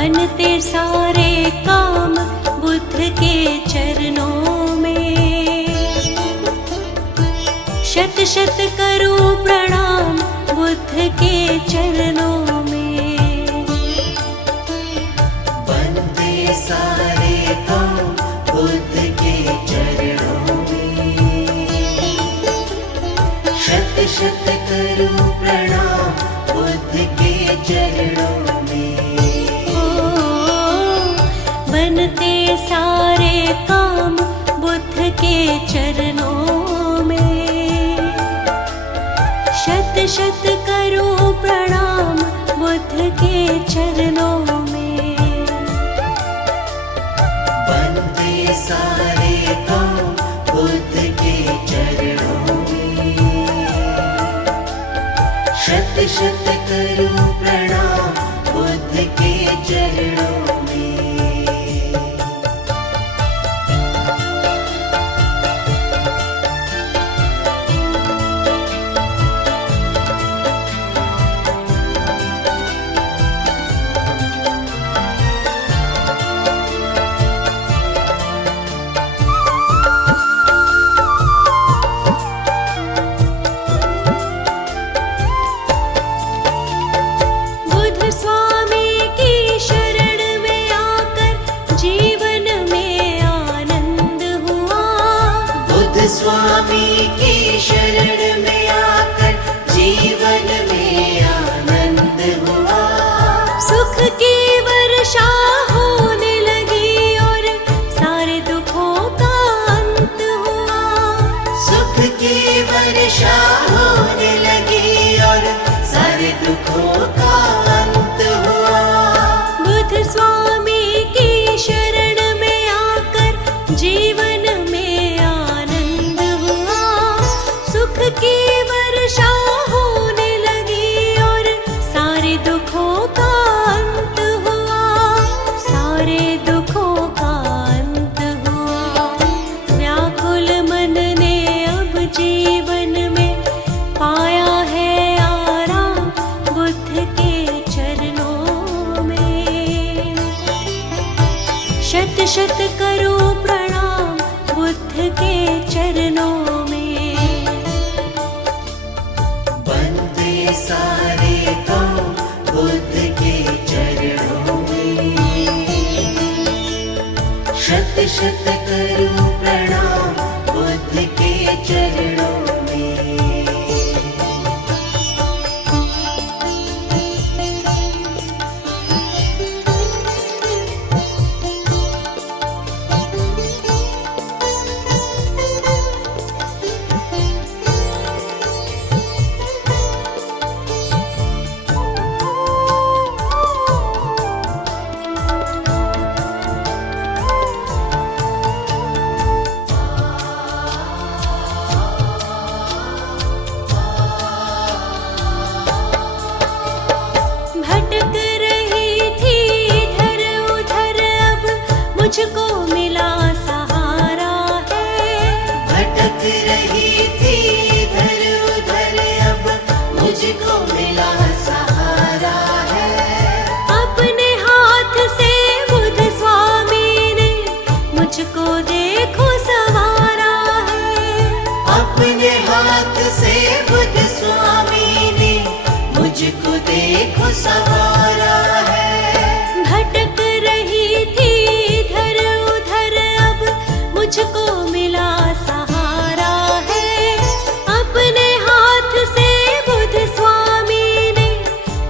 बनते सारे काम बुद्ध के चरणों में। शत शत करूं प्रणाम बुद्ध के चरणों में। बनते सारे काम बुद्ध के चरणों में। शत शत करूं प्रणाम बुद्ध के चरणों में। बनते सारे काम बुद्ध के चरणों में। शत शत करूं प्रणाम बुद्ध के चरणों में। बनते सारे काम बुद्ध के चरणों में। शत शत करूं प्रणाम बुद्ध के चरणों में। स्वामी की शरण में आकर जीवन में आनंद हुआ। बुद्ध स्वामी की शरण में आकर जीवन में आनंद हुआ। सुख की वर्षा होने लगी और सारे दुखों का अंत हुआ। सुख की वर्षा होने लगी और सारे दुखों का स्वामी की शरण में आकर जीवन में आनंद हुआ। सुख की वर्षा होने लगी और सारे दुखों का अंत हुआ। सारे दुखों का अंत हुआ। व्याकुल मन ने अब जीवन में पाया है आराम बुद्ध के चरणों में। शत शत करूं प्रणाम बुद्ध के चरणों में। बनते सारे काम बुद्ध के चरणों में। शत शत करूं प्रणाम बुद्ध के चरणों में। मुझको मिला सहारा है। भटक रही थी इधर उधर अब मुझको मिला सहारा है। अपने हाथ से बुद्ध स्वामी ने मुझको देखो संवारा है। अपने हाथ से बुद्ध स्वामी ने मुझको देखो संवारा है। भटक रही थी मुझको मिला सहारा है। अपने हाथ से बुद्ध स्वामी ने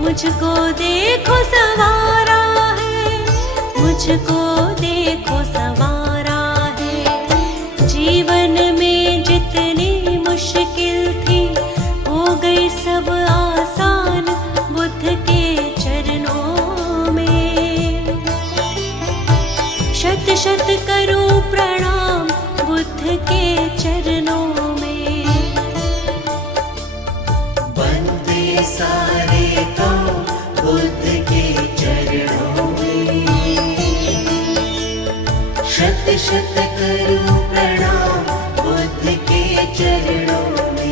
मुझको देखो संवारा है। मुझको देखो संवारा है। जीवन में जितनी मुश्किल थी हो गई सब आसान बुद्ध के चरणों में। शत शत करूं प्रणाम बुद्ध के चरणों में। बनते सारे काम बुद्ध के चरणों में। शत शत करूं प्रणाम बुद्ध के चरणों में।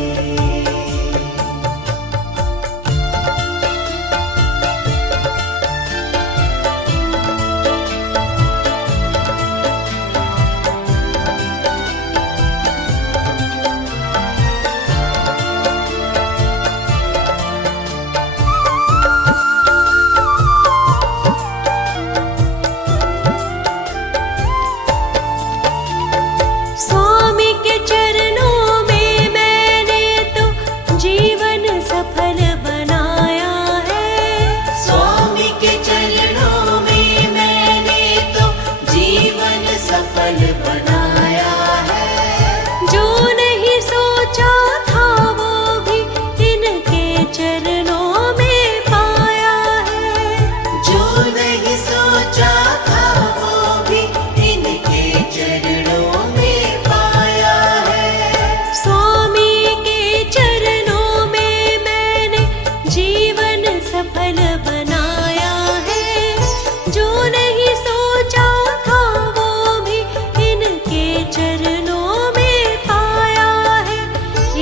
मंगल बनाया है। जो नहीं सोचा था वो भी इनके चरणों में पाया है,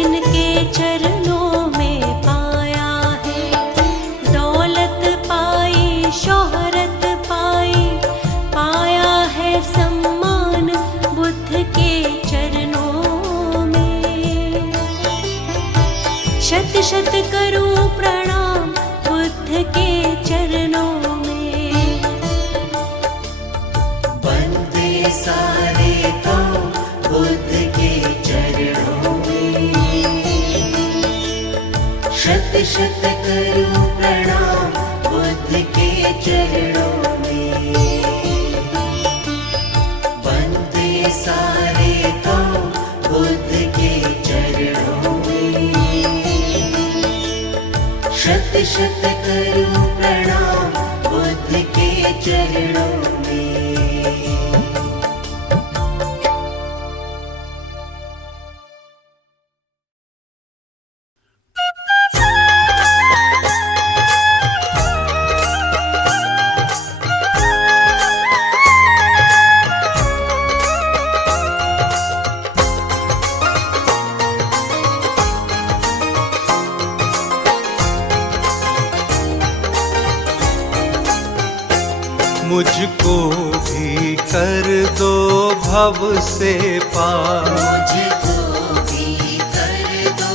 इनके चरणों में पाया है। दौलत पाई, शोहरत पाई, पाया है सम्मान बुद्ध के चरणों में। शत शत करूं प्रणाम बुद्ध के चरणों में। वंदे सारे गांव बुद्ध के चरणों में। शत शत करूं प्रणाम बुद्ध के चरणों में। वंदे सारे गांव बुद्ध के चरणों में। शत शत करूं प्रणाम बुद्ध के चरणों में। मुझको भी कर दो भव से पार। मुझको भी कर दो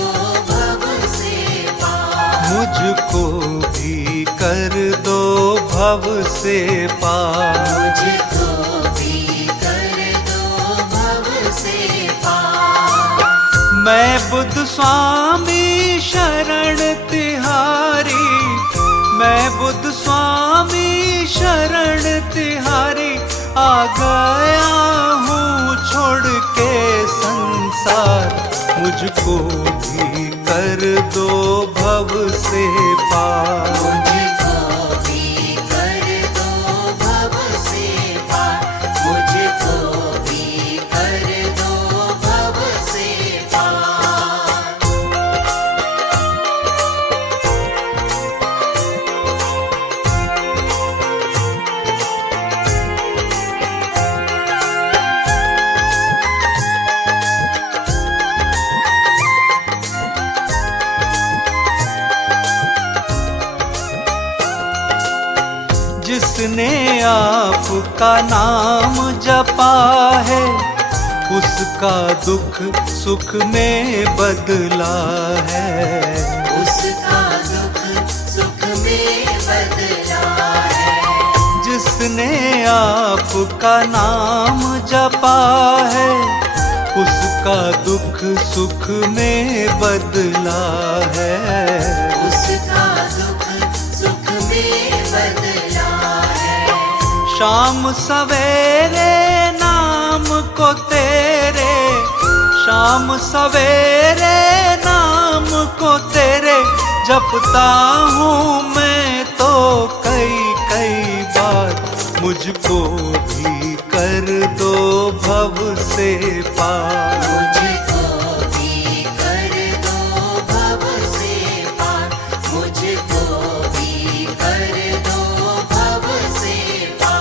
भव से पार। मुझको भी कर दो भव से पार। मुझको भी कर दो भव से पार। मैं बुद्ध स्वामी शरण तिहारी, मैं बुद्ध स्वामी शरण तिहारी। आ गया हूँ छोड़ के संसार। मुझको भी कर दो भव से पार। मुझको भी कर दो भव से पार। मुझको भी कर दो भव से पार। जिसने आपका नाम जपा है, उसका दुख सुख में बदला है। उसका दुख सुख में बदला है। जिसने आपका नाम जपा है, उसका दुख सुख में बदला है। उसका दुख सुख में बदला है। शाम सवेरे नाम को तेरे, शाम सवेरे नाम को तेरे जपता हूँ मैं तो कई कई बार। मुझको भी कर दो भव से पार। मुझको भी कर दो भव से पार। मुझको भी कर दो भव से पार।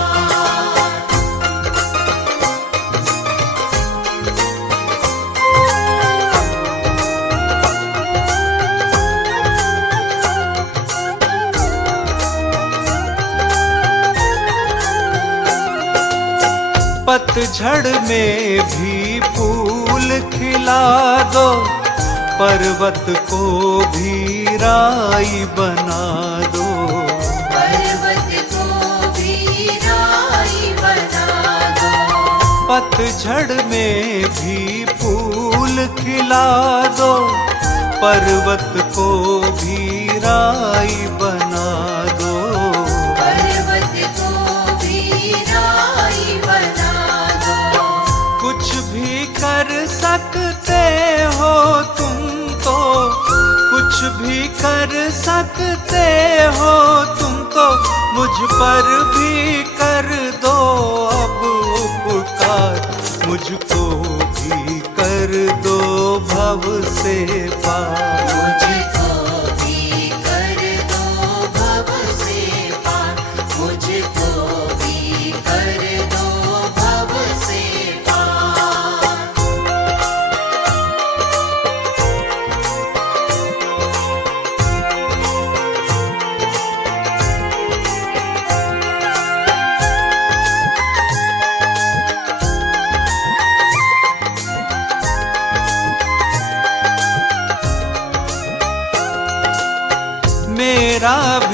पतझड़ में भी फूल खिला दो, पर्वत को भी राई बना दो। पर्वत को भी राई बना दो। पतझड़ में भी फूल खिला दो, पर्वत को भी राई बना दो। पर्वत को भी राई बना दो। कुछ भी कर सकते हो तुम तो, कुछ भी कर सकते हो तुम तो। मुझ पर भी कर दो अब उपकार। मुझको भी कर दो भव से पार। मुझको भी कर दो भव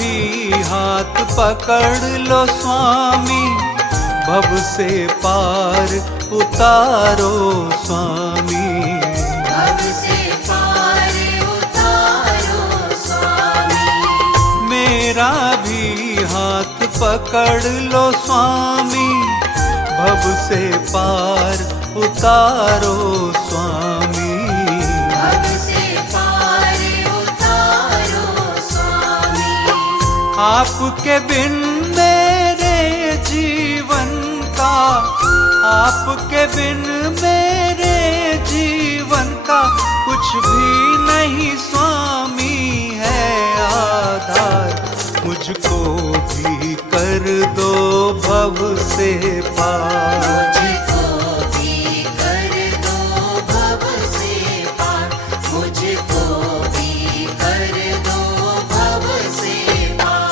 भी हाथ पकड़ लो स्वामी, भव से पार उतारो स्वामी। भव से पार उतारो स्वामी। मेरा भी हाथ पकड़ लो स्वामी, भव से पार उतारो स्वामी। भव से पार उतारो स्वामी। आपके बिन मेरे जीवन का, आपके बिन मेरे जीवन का कुछ भी नहीं स्वामी है आधार। मुझको भी कर दो भव से पार, मुझको भी कर दो भव से पार, मुझको भी कर दो भव से पार।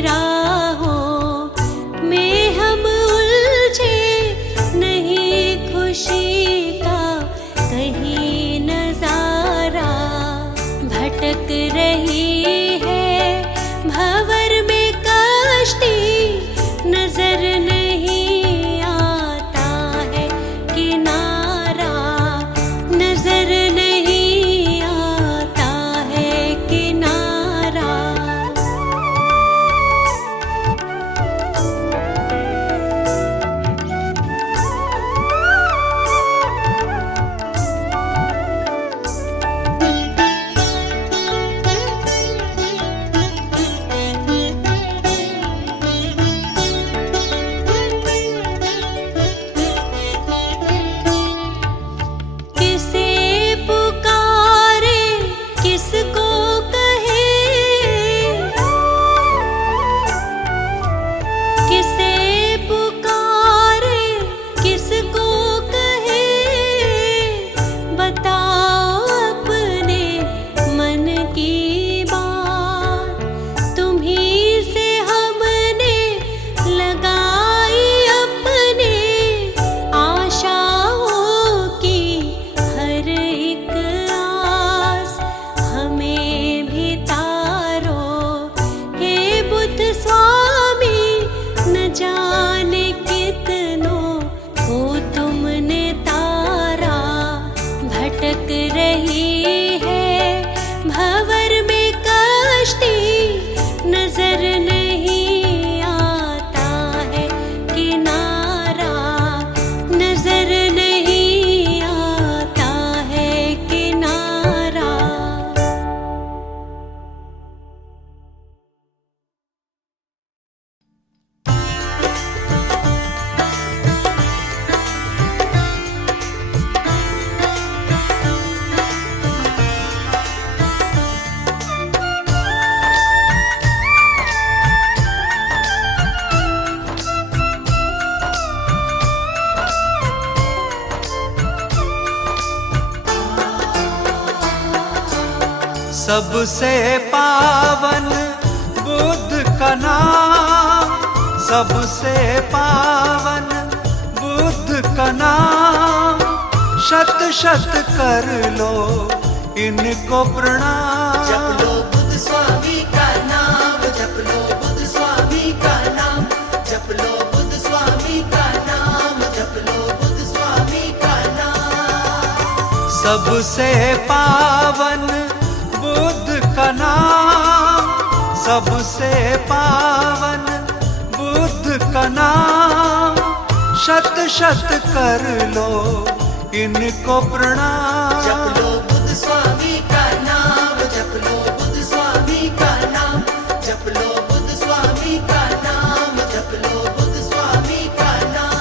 राहों में हम उलझे नहीं सबसे पावन बुद्ध का नाम, सबसे पावन बुद्ध का नाम, शत शत कर लो इनको प्रणाम। जप लो बुद्ध स्वामी का नाम, जप लो बुद्ध स्वामी का नाम, जप लो बुद्ध स्वामी का नाम, जप लो बुद्ध स्वामी का नाम। सबसे पावन बुद्ध का नाम, सबसे पावन बुद्ध का नाम, शत शत कर लो इनको प्रणाम। जप लो बुद्ध स्वामी का नाम, जप लो बुद्ध स्वामी का नाम, जप लो बुद्ध स्वामी का नाम, जप लो बुद्ध स्वामी का नाम।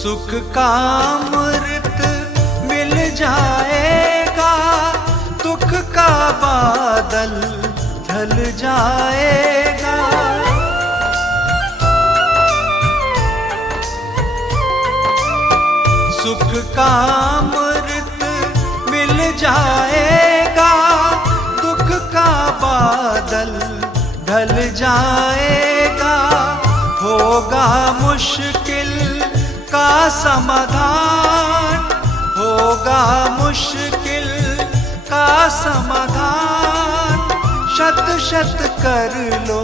सुख का अमृत मिल जाएगा, दुख का बादल ढल जाएगा। सुख का अमृत मिल जाएगा, दुख का बादल ढल जाएगा। होगा मुश्किल का समाधान, होगा मुश्किल का समाधान, शत शत कर लो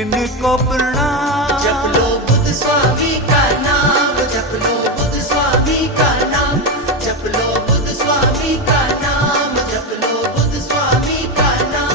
इनको प्रणाम। जप लो बुद्ध स्वामी का नाम, जप लो बुद्ध स्वामी का नाम, जप लो बुद्ध स्वामी का नाम, जप लो बुद्ध स्वामी का नाम।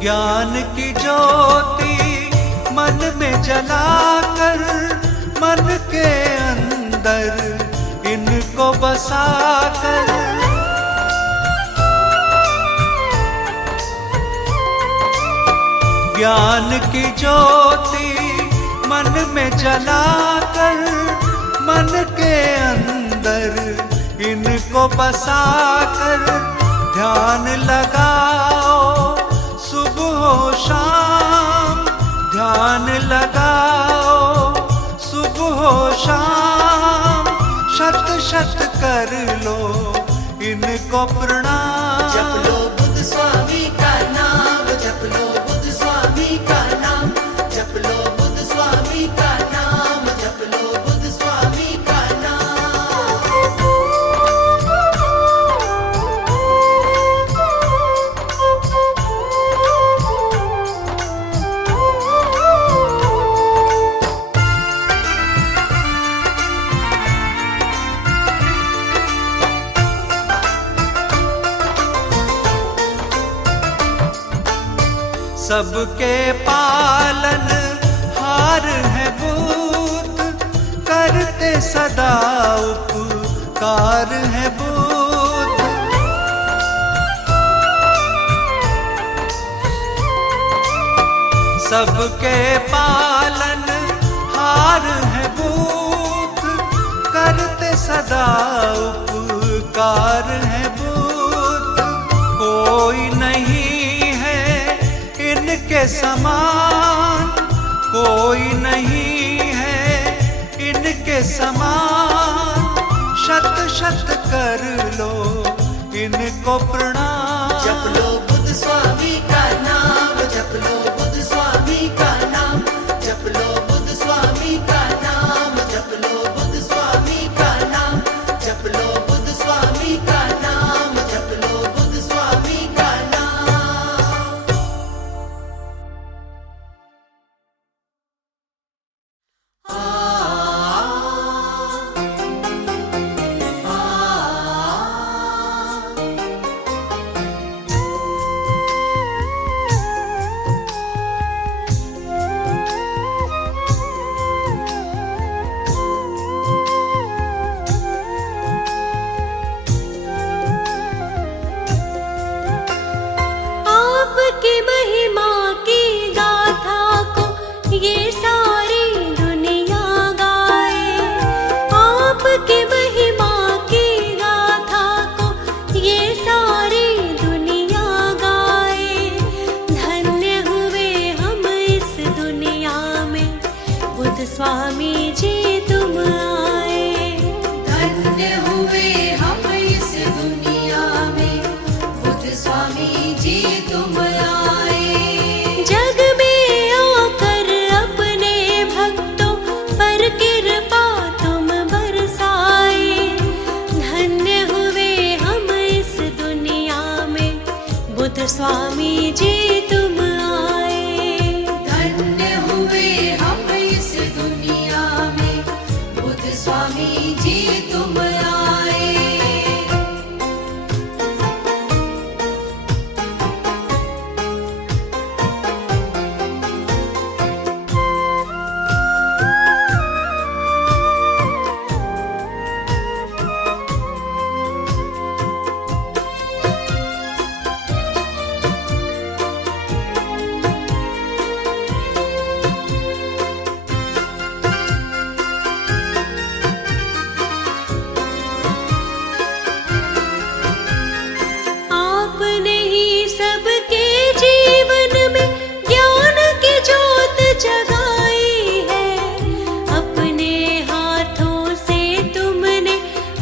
ज्ञान की ज्योति मन में जलाकर, मन के अंदर इनको बसाकर, ज्ञान की ज्योति मन में जलाकर, मन के अंदर इनको बसाकर, ध्यान लगाओ सुबह हो शाम, ध्यान लगाओ सुबह हो शाम, शत शत कर लो इनको प्रणाम। जप लो बुद्ध स्वामी का नाम, जप लो बुद्ध स्वामी का नाम, जप लो बुद्ध स्वामी का नाम, जप लो बुद्ध स्वामी का नाम। सबके पालन हार है बुद्ध, करते सदा उपकार है बुद्ध। सबके पालन हार है बुद्ध, करते सदा उपकार है बुद्ध। कोई नहीं इनके समान, कोई नहीं है इनके समान, शत शत कर लो इनको प्रणाम। जप लो बुद्ध स्वामी का नाम, जप लो बुद्ध स्वामी का नाम, जप लो बुद्ध स्वामी का नाम, जप लो बुद्ध स्वामी का नाम, जप लो बुद्ध स्वामी का नाम, जप लो बुद्ध स्वामी का नाम। स्वामी जी तुम आए। धन्य हुए हम इस दुनिया में, बुद्ध स्वामी जी तुम आए। जग में आकर अपने भक्तों पर कृपा तुम बरसाए। धन्य हुए हम इस दुनिया में, बुद्ध स्वामी जी तुम आए। धन्य हुए हम इस दुनिया में, बुद्ध स्वामी जी तुम आए। आपने ही सबके जीवन में ज्ञान की ज्योत जगाई है। अपने हाथों से तुमने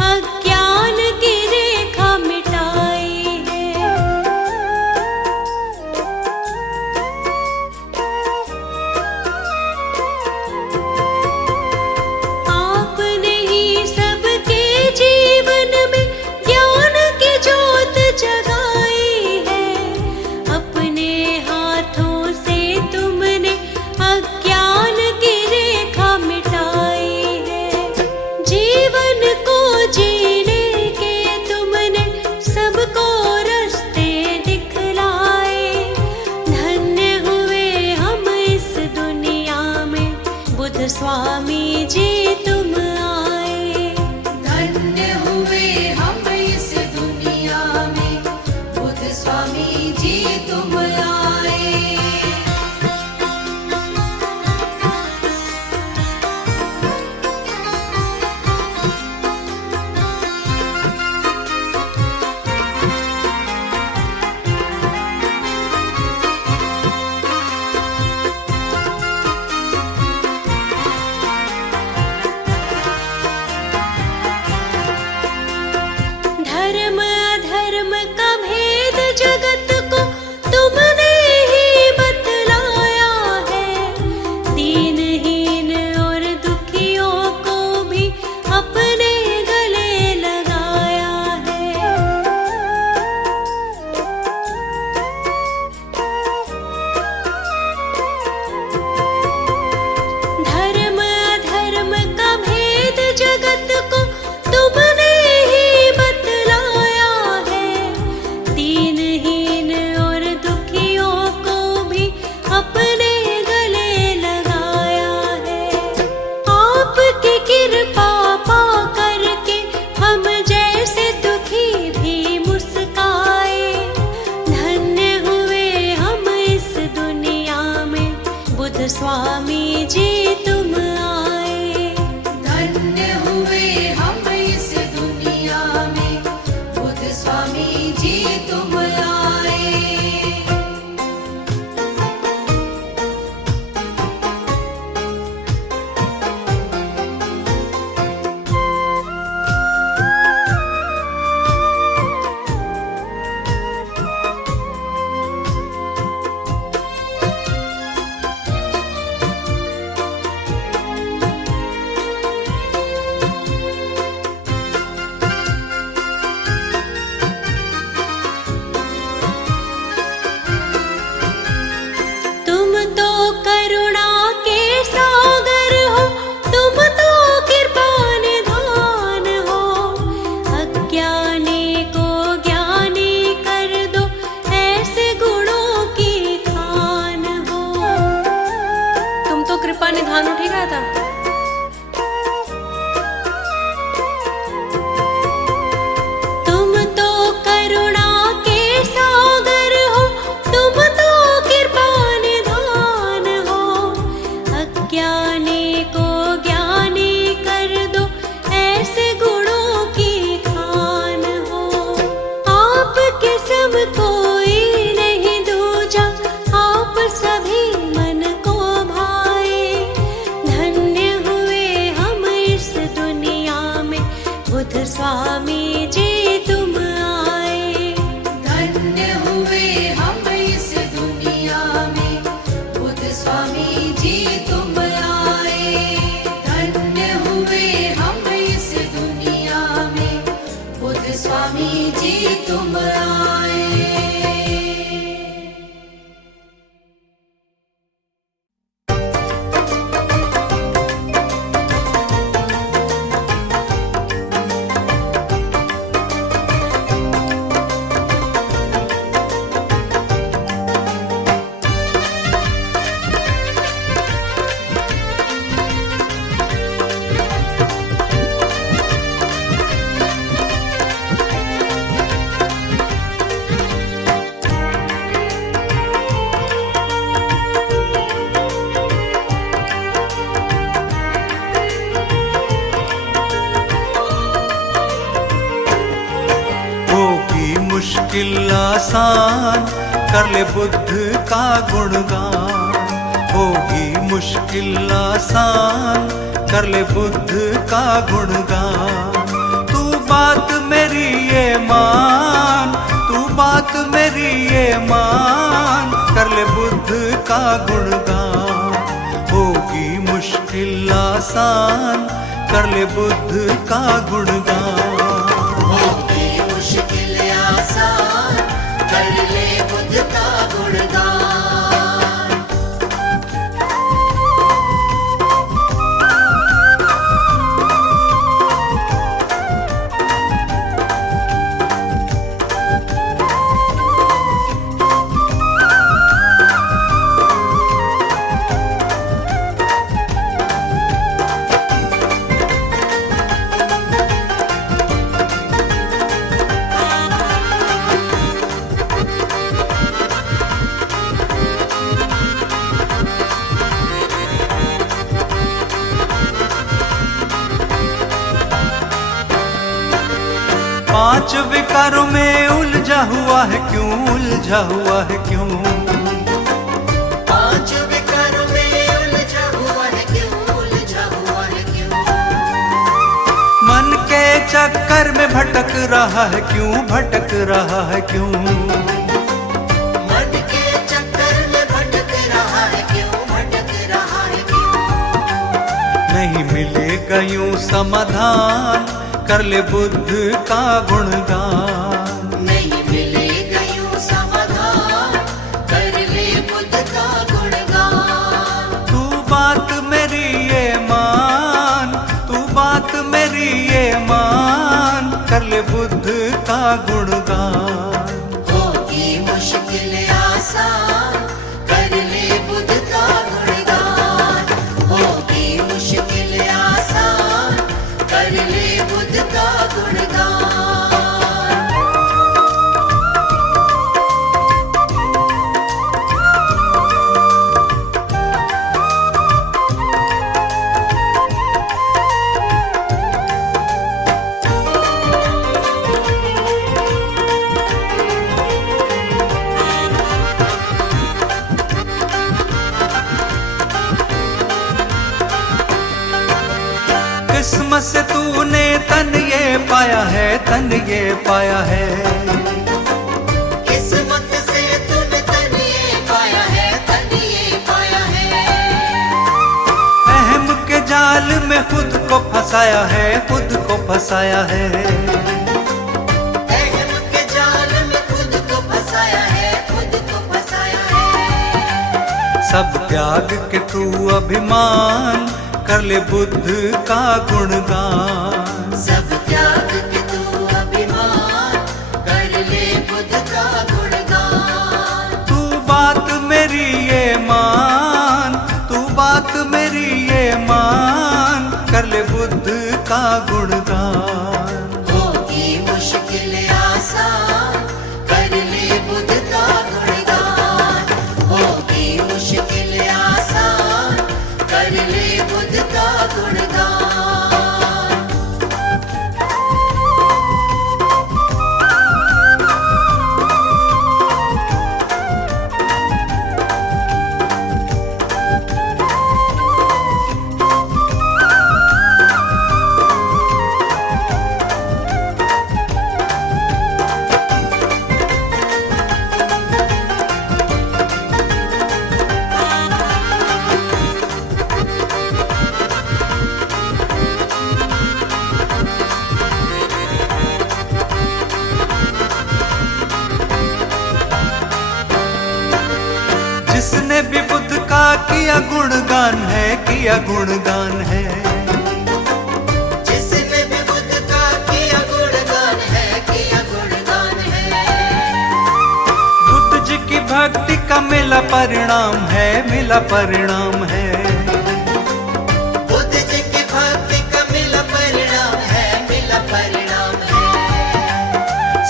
अज्ञान की रेखा मिटाई है। आपने ही सबके जीवन में ज्ञान की ज्योत जगाई है। अपने हाथों से तुमने अज्ञान की रेखा मिटाई है। जीवन को जीने के तुमने सबको रास्ते दिखलाए। धन्य हुए हम इस दुनिया में, बुद्ध स्वामी जी तुम आए। धन्य हुए हम इस दुनिया में, बुद्ध स्वामी जी तुम आए। धर्म अधर्म का भेद जगत को तुमने ही बतलाया है। दीनहीन और दुखियों को भी अपने गले लगाया है। धर्म अधर्म का भेद जगत को तुमने ही बतलाया है। दीनहीन और दुखियों को भी अपने गले लगाया है। आपकी कृपा पा करके हम जैसे दुखी भी मुस्काए। धन्य हुए हम इस दुनिया में, बुद्ध स्वामी जी तुम आए। धन्य हुए हम इस दुनिया में, बुद्ध स्वामी जी तुम आए। स्वामी जी तुम आए। धन्य हुए हम इस दुनिया में, बुद्ध स्वामी जी तुम आए। धन्य हुए हम इस दुनिया में, बुद्ध स्वामी जी तुम आए। मुश्किल आसान कर ले बुद्ध का गुणगान। होगी मुश्किल आसान कर ले बुद्ध का गुणगान। तू बात मेरी ये मान, तू बात मेरी ये मान, कर ले बुद्ध का गुणगान। होगी मुश्किल आसान कर ले बुद्ध का गुणगान। मुश्किल आसान कर ले बुद्ध का गुणगान। पांच विकारों में उलझा हुआ है क्यों, उलझा हुआ है क्यों? पांच विकारों में उलझा हुआ है क्यों, उलझा हुआ है क्यों? मन के चक्कर में भटक रहा है क्यों, भटक रहा है क्यों? मन के चक्कर में भटक रहा है क्यों, भटक रहा है क्यों? नहीं मिलेगा यूं समाधान कर ले बुद्ध का गुणगान। नहीं मिलेगा यूं समाधान कर ले बुद्ध का गुणगान। तू बात मेरी ये मान, तू बात मेरी ये मान, कर ले बुद्ध का गुणगान। होगी मुश्किल आसान कर ले बुद्ध का गुणगान। होगी मुश्किल आसान कर ले बुद्ध का गुणगान। किस्मत से तूने तन ये पाया है, तन ये पाया है। किस्मत से तूने तन ये पाया है, तन ये पाया है। अहम के जाल में खुद को फंसाया है, खुद को फंसाया है। अहम के जाल में खुद को फंसाया है, खुद को फंसाया है। सब त्याग के तू अभिमान कर ले बुद्ध का गुणगान। सब त्याग के तू अभिमान कर ले बुद्ध का गुणगान। तू बात मेरी ये मान, तू बात मेरी ये मान, कर ले बुद्ध का गुणगान। होगी मुश्किल आसान कर ले बुद्ध का गुणगान। होगी मुश्किल आसान कर ले बुद्ध का गुणगान। किया गुणगान है, किया गुणगान है। जिसने भी बुद्ध का किया गुणगान है, किया गुणगान है। बुद्ध जी की भक्ति का मिला परिणाम है, मिला परिणाम है। बुद्ध जी की भक्ति का मिला परिणाम है, मिला परिणाम है।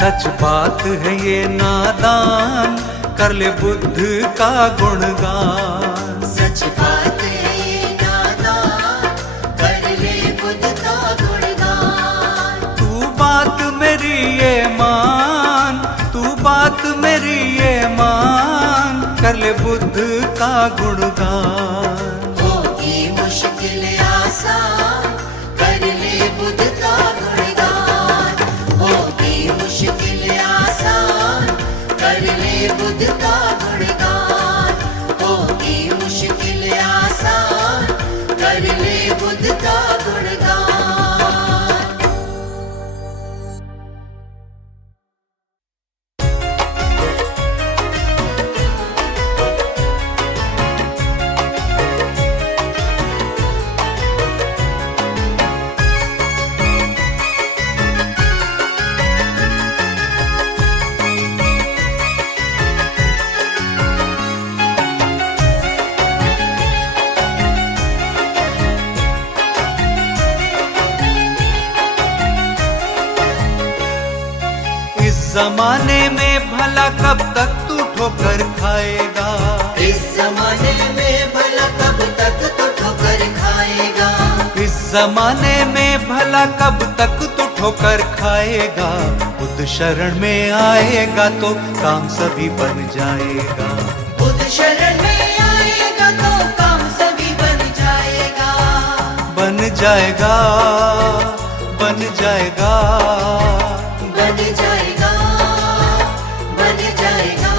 सच बात है ये नादान, कर ले बुद्ध का गुणगान। सच बात है ये नादान, कर ले बुद्ध का गुणगान। तू बात मेरी ये मान, तू बात मेरी ये मान, कर ले बुद्ध का गुणगान। होगी मुश्किल आसान, कर ले बुद्ध का गुणगान। होगी मुश्किल आसान, कर ले बुद्ध का गुणगान। होगी मुश्किल आसान, कर ले बुद्ध का गुणगान। इस जमाने में भला कब तक तू ठोकर खाएगा? इस जमाने में भला कब तक तो ठोकर खाएगा? इस जमाने में भला कब तक तू ठोकर खाएगा? बुद्ध शरण में आएगा तो काम सभी बन जाएगा। बुद्ध शरण में आएगा तो काम सभी बन जाएगा। बन जाएगा, बन जाएगा। बन जाएगा, बन जाएगा।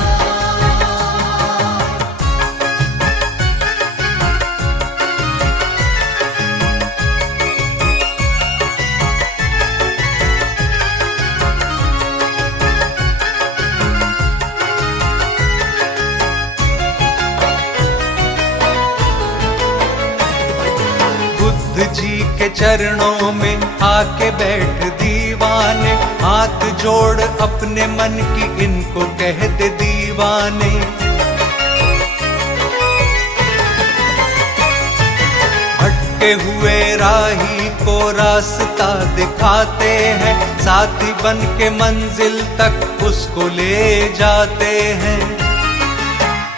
बुद्ध जी के चरणों में आके बैठ दीवाने, हाथ जोड़ अपने मन की इनको कह दे दीवाने। भटके हुए राही को रास्ता दिखाते हैं, साथी बन के मंजिल तक उसको ले जाते हैं।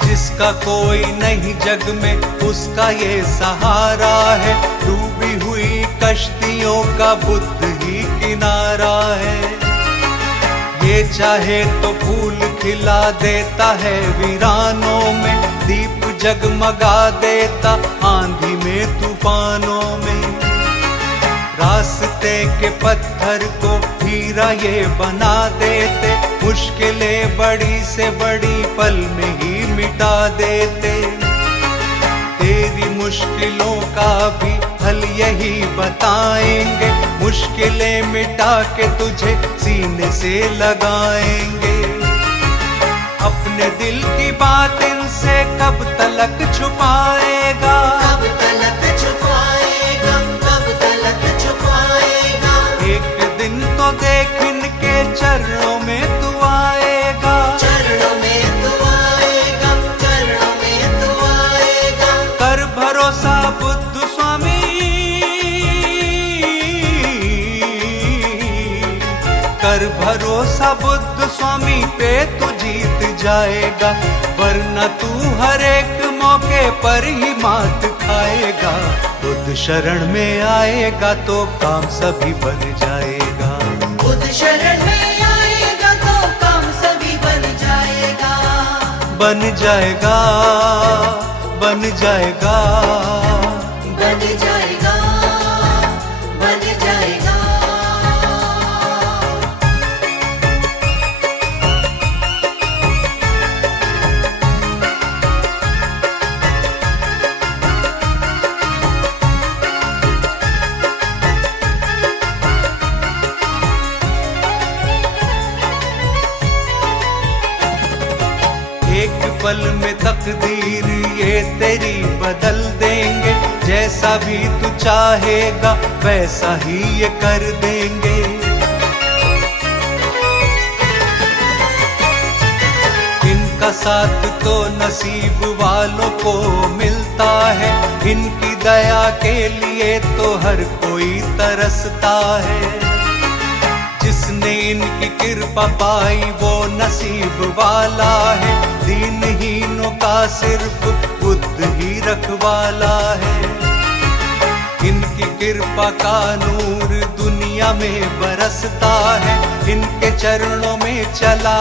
जिसका कोई नहीं जग में उसका ये सहारा है, डूबी हुई कश्तियों का बुद्ध ही किनारा है। ये चाहे तो फूल खिला देता है वीरानों में, दीप जगमगा देता आंधी में तूफानों में। रास्ते के पत्थर को हीरा ये बना देते, मुश्किलें बड़ी से बड़ी पल में ही मिटा देते। तेरी मुश्किलों का भी हल यही बताएंगे, मुश्किलें मिटा के तुझे सीने से लगाएंगे। अपने दिल की बात इनसे कब तलक छुपाएगा? कब तलक छुपाएगा? कब तलक छुपाएगा? एक दिन तो देख इनके चरणों में तू आएगा। चरणों में तू आएगा, चरणों में तू आएगा। कर भरोसा बुद्ध स्वामी, कर भरोसा बुद्ध स्वामी पे तू जीत जाएगा, वरना तू हर एक मौके पर ही मात खाएगा। बुद्ध शरण में आएगा तो काम सभी बन जाएगा। बुद्ध शरण में आएगा तो काम सभी बन जाएगा। बन जाएगा, बन जाएगा। बन जाएगा, बन जाएगा। पल में तकदीर ये तेरी बदल देंगे। जैसा भी तू चाहेगा वैसा ही ये कर देंगे। इनका साथ तो नसीब वालों को मिलता है, इनकी दया के लिए तो हर कोई तरसता है। जिसने इनकी कृपा पाई वो नसीब वाला है, दीनहीनों का सिर्फ बुद्ध ही रखवाला है। इनकी कृपा का नूर दुनिया में बरसता है, इनके चरणों में चला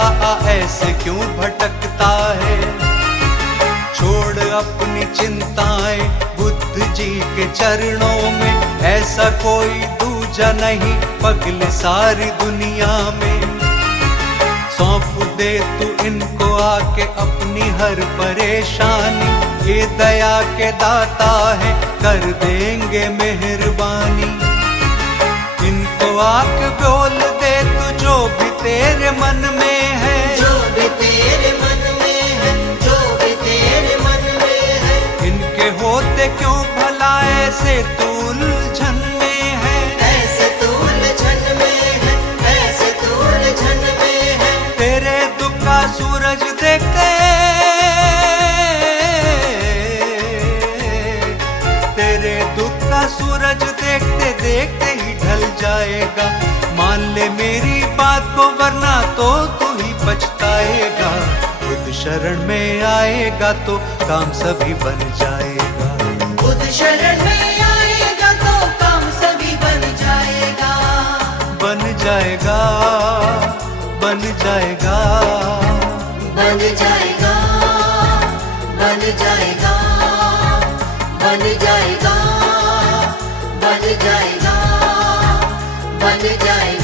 ऐसे क्यों भटकता है। छोड़ अपनी चिंताएं बुद्ध जी के चरणों में, ऐसा कोई दूजा नहीं पगले सारी दुनिया में। सौंप दे तू इनको आके अपनी हर परेशानी, ये दया के दाता है कर देंगे मेहरबानी। इनको आके बोल दे तू जो भी तेरे मन में है, जो भी तेरे मन में है, जो भी तेरे मन में है। इनके होते क्यों भला ऐसे तू उलझन में है, ऐसे तू उलझन में है, ऐसे तू उलझन में है। तेरे दुख का सूरज देखते, तेरे दुख का सूरज देखते देखते ही ढल जाएगा। मान ले मेरी बात को वरना तो तू ही पछताएगा। बुद्ध शरण में आएगा तो काम सभी बन जाएगा। बुद्ध शरण में आएगा तो काम सभी बन जाएगा। बन जाएगा, बन जाएगा, बन जाएगा, बन जाएगा, बन जाएगा, बन जाएगा, बन जाएगा।